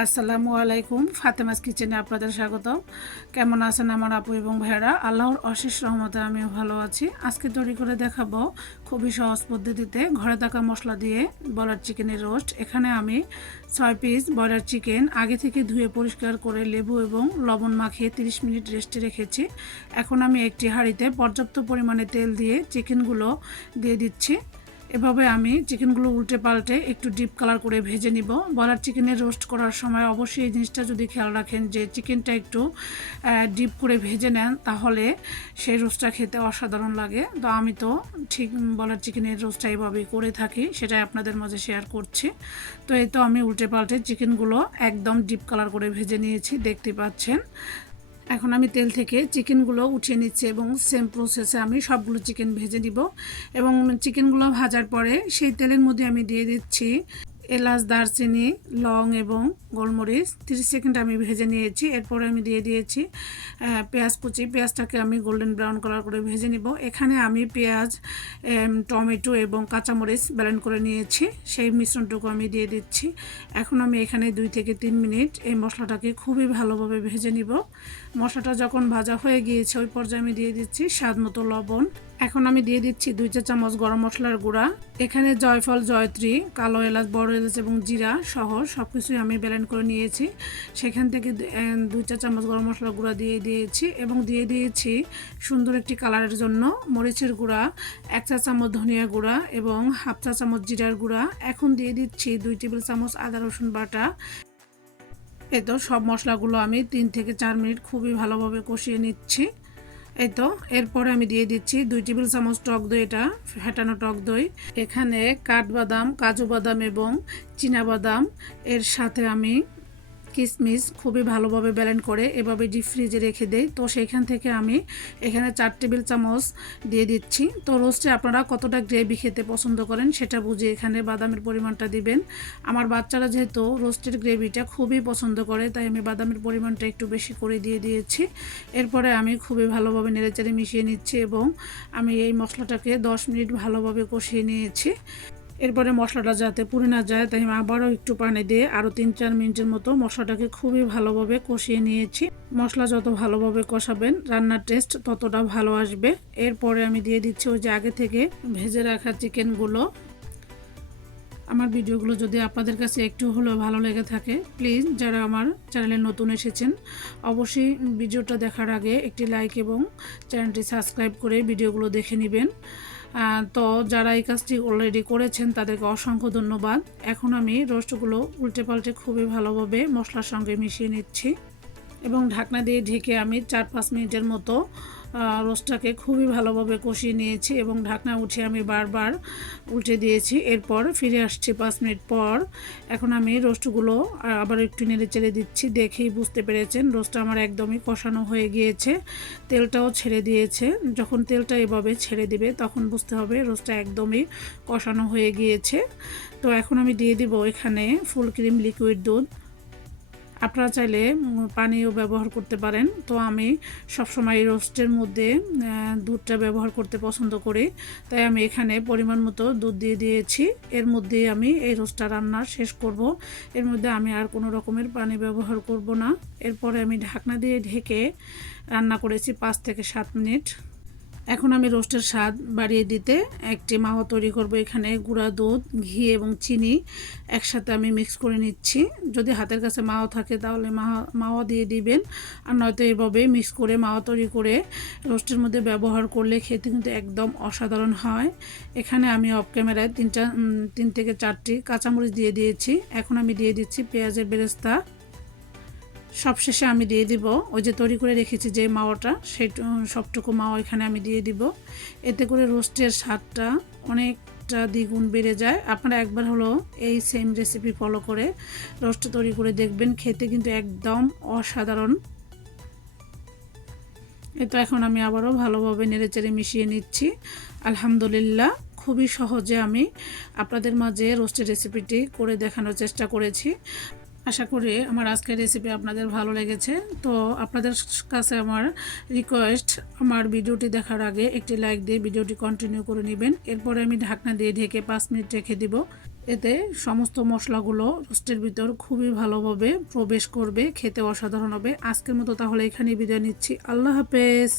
আসসালামু আলাইকুম। ফাতেমাস কিচেনে আপনাদের স্বাগত কেমন আছেন আমার আপু এবং ভাইরা আল্লাহর অশেষ রহমতে আমিও ভালো আছি। আজকে তৈরি করে দেখাবো খুবই সহজ পদ্ধতিতে ঘরে থাকা মশলা দিয়ে বলার চিকেনের রোস্ট। এখানে আমি ছয় পিস বয়লার চিকেন আগে থেকে ধুয়ে পরিষ্কার করে লেবু এবং লবণ মাখিয়ে 30 মিনিট রেস্টে রেখেছি। এখন আমি একটি হাঁড়িতে পর্যাপ্ত পরিমাণে তেল দিয়ে চিকেনগুলো দিয়ে দিচ্ছি। এভাবে আমি চিকেনগুলো উল্টে পাল্টে একটু ডিপ কালার করে ভেজে নিব। বলার চিকেনের রোস্ট করার সময় অবশ্যই এই জিনিসটা যদি খেয়াল রাখেন যে চিকেনটা একটু ডিপ করে ভেজে নেন, তাহলে সেই রোস্টটা খেতে অসাধারণ লাগে। তো আমি তো ঠিক বলার চিকেনের রোস্টটা এইভাবেই করে থাকি, সেটাই আপনাদের মাঝে শেয়ার করছি। তো এই তো আমি উল্টে পাল্টে চিকেনগুলো একদম ডিপ কালার করে ভেজে নিয়েছি, দেখতে পাচ্ছেন। এখন আমি তেল থেকে চিকেনগুলো উঠিয়ে নিচ্ছি এবং সেম প্রসেসে আমি সবগুলো চিকেন ভেজে নিব এবং চিকেনগুলো ভাজার পরে সেই তেলের মধ্যে আমি দিয়ে দিচ্ছি এলাচ, দারচিনি, লং এবং গোলমরিচ। তিরিশ সেকেন্ড আমি ভেজে নিয়েছি। এরপরে আমি দিয়ে দিয়েছি পেঁয়াজ কুচি। পেঁয়াজটাকে আমি গোল্ডেন ব্রাউন কালার করে ভেজে নিব। এখানে আমি পেঁয়াজ টমেটো এবং কাঁচামরিচ ব্যালেন্ড করে নিয়েছি। সেই মিশ্রণটুকু আমি দিয়ে দিচ্ছি। এখন আমি এখানে দুই থেকে তিন মিনিট এই মশলাটাকে খুবই ভালোভাবে ভেজে নিব। মশলাটা যখন ভাজা হয়ে গিয়েছে, ওই পর্যায়ে আমি দিয়ে দিচ্ছি স্বাদ মতো লবণ। এখন আমি দিয়ে দিচ্ছি দুই চা চামচ গরম মশলার গুঁড়া। এখানে জয়ফল, জয়ত্রী, কালো এলাচ, বড় এলাচ এবং জিরা সহ সব কিছুই আমি ব্যালেন্ড করে নিয়েছি। সেখান থেকে দুই চা চামচ গরম মশলার গুঁড়া দিয়ে দিয়েছি এবং দিয়ে দিয়েছি সুন্দর একটি কালারের জন্য মরিচের গুঁড়া, এক চা চামচ ধনিয়া গুঁড়া এবং হাফ চা চামচ জিরার গুঁড়া। এখন দিয়ে দিচ্ছি দুই টেবিল চামচ আদা, রসুন বাটা। এ তো সব মশলাগুলো আমি তিন থেকে চার মিনিট খুবই ভালোভাবে কষিয়ে নিচ্ছি। এই তো এরপরে আমি দিয়ে দিচ্ছি দুই টেবিল চামচ টক দই এটা ফেটানো টক দই। এখানে কাঠবাদাম, কাজু বাদাম এবং বাদাম। এর সাথে আমি কিশমিশ খুবই ভালোভাবে ব্যালেন্ড করে এভাবে ডিপ ফ্রিজে রেখে দেই। তো সেইখান থেকে আমি এখানে চার টেবিল চামচ দিয়ে দিচ্ছি। তো রোস্টে আপনারা কতটা গ্রেভি খেতে পছন্দ করেন সেটা বুঝে এখানে বাদামের পরিমাণটা দিবেন। আমার বাচ্চারা যেহেতু রোস্টের গ্রেভিটা খুবই পছন্দ করে, তাই আমি বাদামের পরিমাণটা একটু বেশি করে দিয়ে দিয়েছি। এরপরে আমি খুবই ভালোভাবে নেড়েচেড়ে মিশিয়ে নিচ্ছি এবং আমি এই মশলাটাকে দশ মিনিট ভালোভাবে কষিয়ে নিয়েছি। এরপরে মশলাটা যাতে পুড়ে না যায়, তাই আমি আবারও একটু পানি দিয়ে আরও তিন চার মিনিটের মতো মশলাটাকে খুবই ভালোভাবে কষিয়ে নিয়েছি। মশলা যত ভালোভাবে কষাবেন, রান্নার টেস্ট ততটা ভালো আসবে। এরপরে আমি দিয়ে দিচ্ছি ওই যে আগে থেকে ভেজে রাখা চিকেনগুলো। আমার ভিডিওগুলো যদি আপনাদের কাছে একটু হলেও ভালো লেগে থাকে প্লিজ যারা আমার চ্যানেলে নতুন এসেছেন, অবশ্যই ভিডিওটা দেখার আগে একটি লাইক এবং চ্যানেলটি সাবস্ক্রাইব করে ভিডিওগুলো দেখে নেবেন। তো যারা এই কাজটি অলরেডি করেছেন, তাদেরকে অসংখ্য ধন্যবাদ। এখন আমি রোস্টগুলো উল্টে পাল্টে খুবই ভালোভাবে মশলার সঙ্গে মিশিয়ে নিচ্ছি। এবং ঢাকনা দিয়ে ঢেকে আমি চার পাঁচ মিনিটের মতো রোস্টটাকে খুবই ভালোভাবে কষিয়ে নিয়েছি এবং ঢাকনা উঠে আমি বারবার উল্টে দিয়েছি। এরপর ফিরে আসছি পাঁচ মিনিট পর। এখন আমি রোস্টগুলো আবার একটু নেড়ে চেড়ে দিচ্ছি, দেখেই বুঝতে পেরেছেন রোস্টটা আমার একদমই কষানো হয়ে গিয়েছে। তেলটাও ছেড়ে দিয়েছে। যখন তেলটা এভাবে ছেড়ে দিবে তখন বুঝতে হবে রোস্টটা একদমই কষানো হয়ে গিয়েছে। তো এখন আমি দিয়ে দিব এখানে ফুল ক্রিম লিকুইড দুধ। আপনারা চাইলে পানিও ব্যবহার করতে পারেন। তো আমি সবসময় রোস্টের মধ্যে দুধটা ব্যবহার করতে পছন্দ করি। তাই আমি এখানে পরিমাণ মতো দুধ দিয়ে দিয়েছি। এর মধ্যে আমি এই রোস্টটা রান্না শেষ করব। এর মধ্যে আমি আর কোনো রকমের পানি ব্যবহার করব না। এরপরে আমি ঢাকনা দিয়ে ঢেকে রান্না করেছি পাঁচ থেকে সাত মিনিট। এখন আমি রোস্টের স্বাদ বাড়িয়ে দিতে একটি মাওয়া তৈরি করব এখানে গুঁড়া দুধ, ঘি এবং চিনি একসাথে আমি মিক্স করে নিচ্ছি। যদি হাতের কাছে মাওয়া থাকে তাহলে মাওয়া মাওয়া দিয়ে দিবেন। আর নয়তো এভাবে মিক্স করে মাওয়া তৈরি করে রোস্টের মধ্যে ব্যবহার করলে খেতে কিন্তু একদম অসাধারণ হয়। এখানে আমি অফ ক্যামেরায় তিনটা তিন থেকে চারটি কাঁচামরিচ দিয়ে দিয়েছি। এখন আমি দিয়ে দিচ্ছি পেঁয়াজের বেরেস্তা। সবশেষে আমি দিয়ে দিব। ওই যে তৈরি করে রেখেছি যে মাওয়াটা, সেই সবটুকু মাওয়া এখানে আমি দিয়ে দিব। এতে করে রোস্টের স্বাদটা অনেকটা দ্বিগুণ বেড়ে যায়। আপনারা একবার হলো এই সেম রেসিপি ফলো করে রোস্ট তৈরি করে দেখবেন। খেতে কিন্তু একদম অসাধারণ। এ তো এখন আমি আবারও ভালোভাবে নেড়েচেড়ে মিশিয়ে নিচ্ছি। আলহামদুলিল্লাহ, খুবই সহজে আমি আপনাদের মাঝে রোস্টের রেসিপিটি করে দেখানোর চেষ্টা করেছি। আশা করি আমার আজকের রেসিপি আপনাদের ভালো লেগেছে। তো আপনাদের কাছে আমার রিকোয়েস্ট আমার ভিডিওটি দেখার আগে একটি লাইক দিয়ে ভিডিওটি কন্টিনিউ করে নেবেন। এরপরে আমি ঢাকনা দিয়ে ঢেকে পাঁচ মিনিট রেখে দিব। এতে সমস্ত মশলাগুলো রোস্টের ভিতর খুবই ভালোভাবে প্রবেশ করবে, খেতে অসাধারণ হবে। আজকের মতো তাহলে এখানেই বিদায় নিচ্ছি। আল্লাহ হাফেজ।